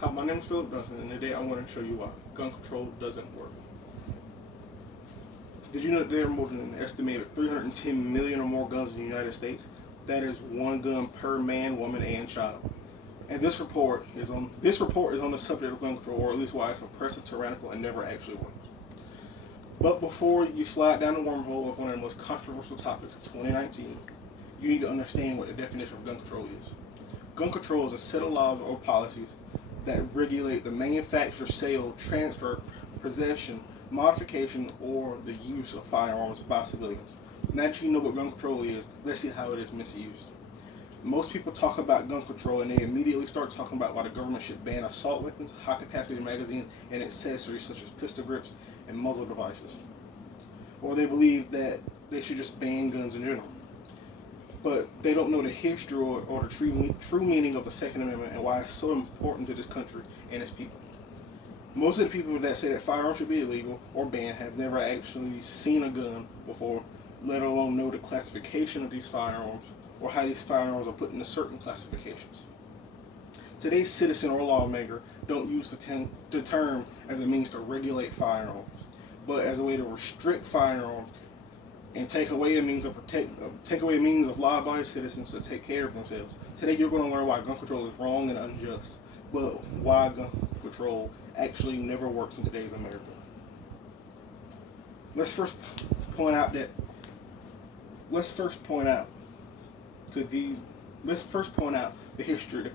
Hi, my name is Philip Dunson, and today I want to show you why gun control doesn't work. Did you know that there are more than an estimated 310 million or more guns in the United States? That is one gun per man, woman, and child. And this report is on the subject of gun control, or at least why it's oppressive, tyrannical, and never actually works. But before you slide down the wormhole of one of the most controversial topics of 2019, you need to understand what the definition of gun control is. Gun control is a set of laws or policies that regulate the manufacture, sale, transfer, possession, modification, or the use of firearms by civilians. Now that you know what gun control is, let's see how it is misused. Most people talk about gun control and they immediately start talking about why the government should ban assault weapons, high-capacity magazines, and accessories such as pistol grips and muzzle devices. Or they believe that they should just ban guns in general. But they don't know the history or the true meaning of the Second Amendment and why it's so important to this country and its people. Most of the people that say that firearms should be illegal or banned have never actually seen a gun before, let alone know the classification of these firearms or how these firearms are put into certain classifications. Today's citizen or lawmaker don't use the term as a means to regulate firearms, but as a way to restrict firearms and take away a means of law-abiding citizens to take care of themselves. Today you're going to learn why gun control is wrong and unjust, but why gun control actually never works in today's America. Let's first point out the history.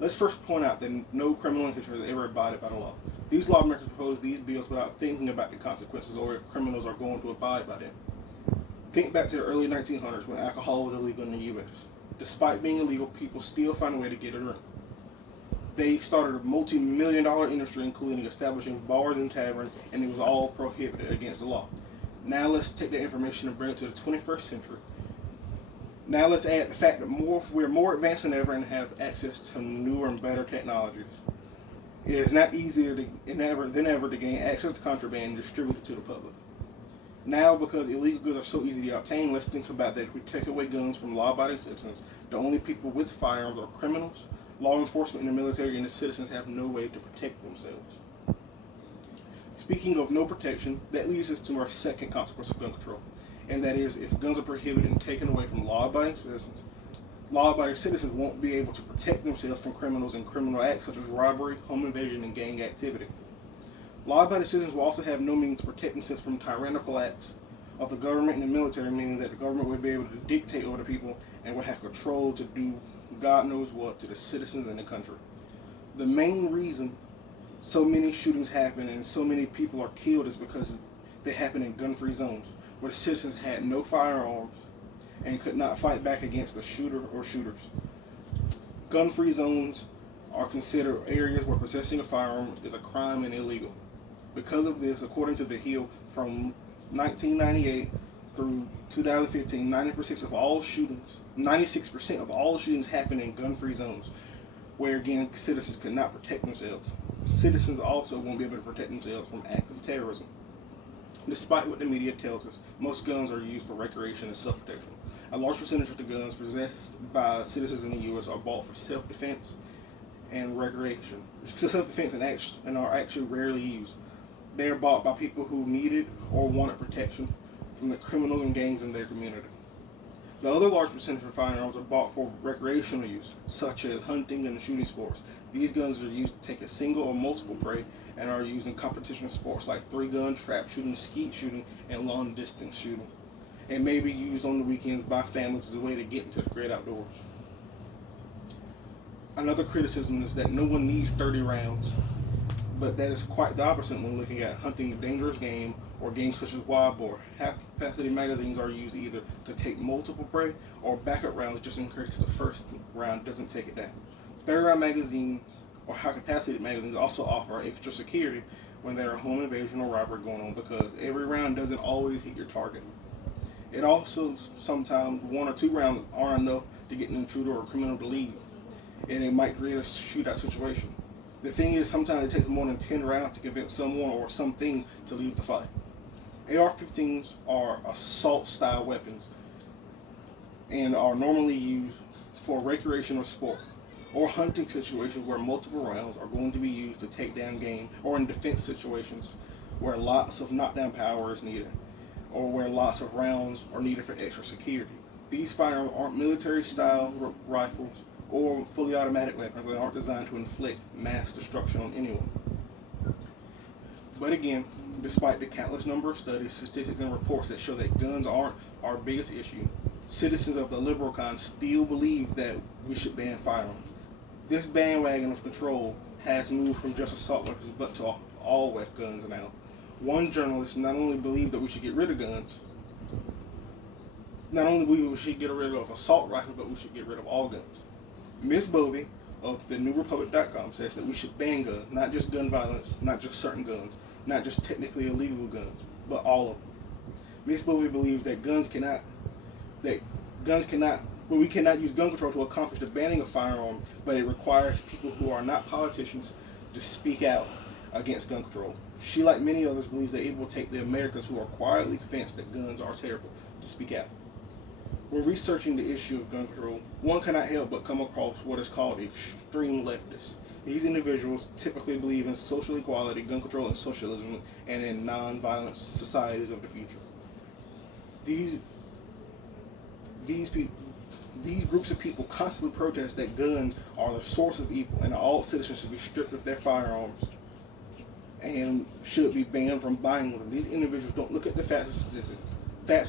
Let's first point out that no criminal in history has ever abided by the law. These lawmakers propose these bills without thinking about the consequences or if criminals are going to abide by them. Think back to the early 1900s when alcohol was illegal in the U.S. Despite being illegal, people still find a way to get a drink. They started a multi-million-dollar industry, including establishing bars and taverns, and it was all prohibited against the law. Now let's take that information and bring it to the 21st century. Now let's add the fact that we're more advanced than ever and have access to newer and better technologies. It is not easier than ever to gain access to contraband and distribute it to the public. Now, because illegal goods are so easy to obtain, let's think about that. If we take away guns from law-abiding citizens, the only people with firearms are criminals, law enforcement, and the military, and the citizens have no way to protect themselves. Speaking of no protection, that leads us to our second consequence of gun control, and that is if guns are prohibited and taken away from law-abiding citizens won't be able to protect themselves from criminals and criminal acts such as robbery, home invasion, and gang activity. Law-abiding citizens will also have no means to protect themselves from tyrannical acts of the government and the military, meaning that the government will be able to dictate over the people and will have control to do God knows what to the citizens in the country. The main reason so many shootings happen and so many people are killed is because they happen in gun-free zones, where the citizens had no firearms and could not fight back against a shooter or shooters. Gun-free zones are considered areas where possessing a firearm is a crime and illegal. Because of this, according to The Hill, from 1998 through 2015, 96% of all shootings happen in gun-free zones, where again citizens could not protect themselves. Citizens also won't be able to protect themselves from active terrorism. Despite what the media tells us, most guns are used for recreation and self-protection. A large percentage of the guns possessed by citizens in the U.S. are bought for self-defense and recreation. And are actually rarely used. They are bought by people who needed or wanted protection from the criminals and gangs in their community. The other large percentage of firearms are bought for recreational use, such as hunting and shooting sports. These guns are used to take a single or multiple prey and are used in competition sports like three-gun, trap shooting, skeet shooting, and long-distance shooting. And may be used on the weekends by families as a way to get into the great outdoors. Another criticism is that no one needs 30 rounds, but that is quite the opposite when looking at hunting a dangerous game or games such as wild boar. High-capacity magazines are used either to take multiple prey or backup rounds just in case the first round doesn't take it down. 30-round magazines or high-capacity magazines also offer extra security when there are home invasion or robbery going on because every round doesn't always hit your target. It also sometimes 1 or 2 rounds aren't enough to get an intruder or a criminal to leave, and it might create a shootout situation. The thing is, sometimes it takes more than 10 rounds to convince someone or something to leave the fight. AR-15s are assault-style weapons and are normally used for recreation or sport. or hunting situations where multiple rounds are going to be used to take down game, or in defense situations where lots of knockdown power is needed, or where lots of rounds are needed for extra security. These firearms aren't military-style rifles or fully automatic weapons. They aren't designed to inflict mass destruction on anyone. But again, despite the countless number of studies, statistics, and reports that show that guns aren't our biggest issue, citizens of the liberal kind still believe that we should ban firearms. This bandwagon of control has moved from just assault weapons but to all guns now. One journalist not only believed that we should get rid of guns, not only believe we should get rid of assault rifles, but we should get rid of all guns. Ms. Bovey of the NewRepublic.com says that we should ban guns, not just gun violence, not just certain guns, not just technically illegal guns, but all of them. Ms. Bovey believes that we cannot use gun control to accomplish the banning of firearms, but it requires people who are not politicians to speak out against gun control. She, like many others, believes that it will take the Americans who are quietly convinced that guns are terrible to speak out. When researching the issue of gun control, one cannot help but come across what is called extreme leftists. These individuals typically believe in social equality, gun control, and socialism, and in non-violent societies of the future. These groups of people constantly protest that guns are the source of evil and all citizens should be stripped of their firearms and should be banned from buying them. These individuals don't look at the facts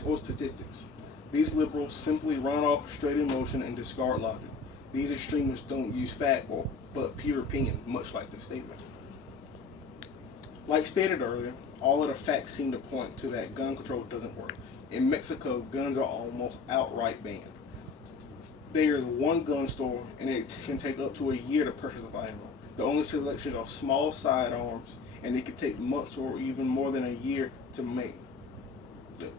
or statistics. These liberals simply run off straight emotion and discard logic. These extremists don't use fact but pure opinion, much like this statement. Like stated earlier, all of the facts seem to point to that gun control doesn't work. In Mexico, guns are almost outright banned. There is one gun store, and it can take up to a year to purchase a firearm. The only selections are small sidearms, and it can take months or even more than a year to make.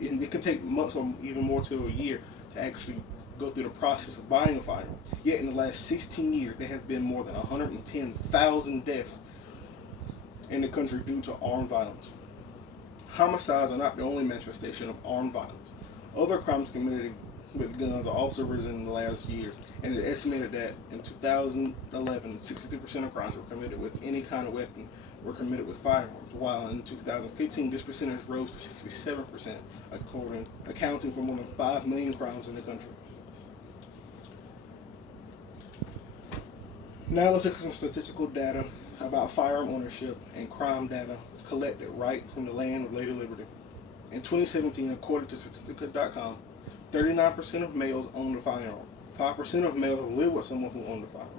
And it can take months or even more to a year to actually go through the process of buying a firearm. Yet in the last 16 years, there has been more than 110,000 deaths in the country due to armed violence. Homicides are not the only manifestation of armed violence. Other crimes committed with guns are also risen in the last years, and it is estimated that in 2011, 63% of crimes were committed with any kind of weapon were committed with firearms, while in 2015 this percentage rose to 67%, accounting for more than 5 million crimes in the country. Now let's look at some statistical data about firearm ownership and crime data collected right from the land of Lady Liberty. In 2017, according to Statistica.com, 39% of males owned a firearm. 5% of males live with someone who owned a firearm.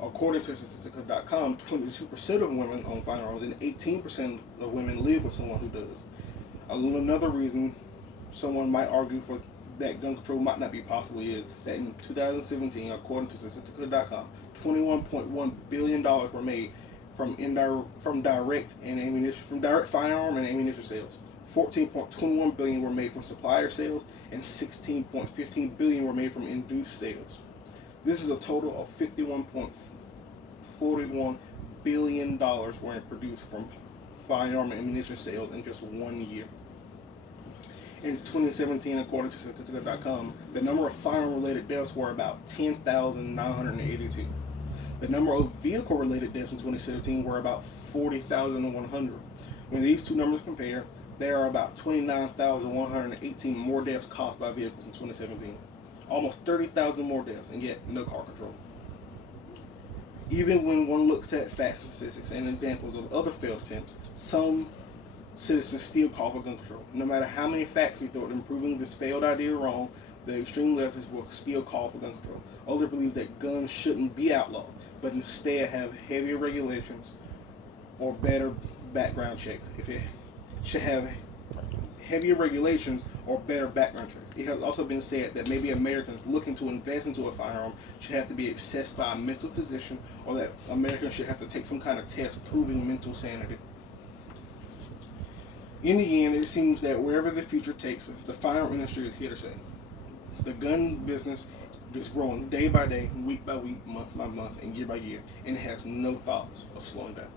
According to Statistica.com, 22% of women own firearms and 18% of women live with someone who does. Another reason someone might argue for that gun control might not be possible is that in 2017, according to Statistica.com, $21.1 billion were made from direct firearm and ammunition sales. 14.21 billion were made from supplier sales, and 16.15 billion were made from induced sales. This is a total of $51.41 billion were produced from firearm and ammunition sales in just 1 year. In 2017, according to Statistica.com, the number of firearm-related deaths were about 10,982. The number of vehicle-related deaths in 2017 were about 40,100. When these two numbers compare, there are about 29,118 more deaths caused by vehicles in 2017. Almost 30,000 more deaths, and yet no car control. Even when one looks at facts and statistics and examples of other failed attempts, some citizens still call for gun control. No matter how many facts we throw at them proving this failed idea wrong, the extreme leftists will still call for gun control. Others believe that guns shouldn't be outlawed, but instead have heavier regulations or better background checks. If it should have heavier regulations or better background checks. It has also been said that maybe Americans looking to invest into a firearm should have to be assessed by a mental physician, or that Americans should have to take some kind of test proving mental sanity. In the end, it seems that wherever the future takes us, the firearm industry is here to stay. The gun business is growing day by day, week by week, month by month, and year by year, and it has no thoughts of slowing down.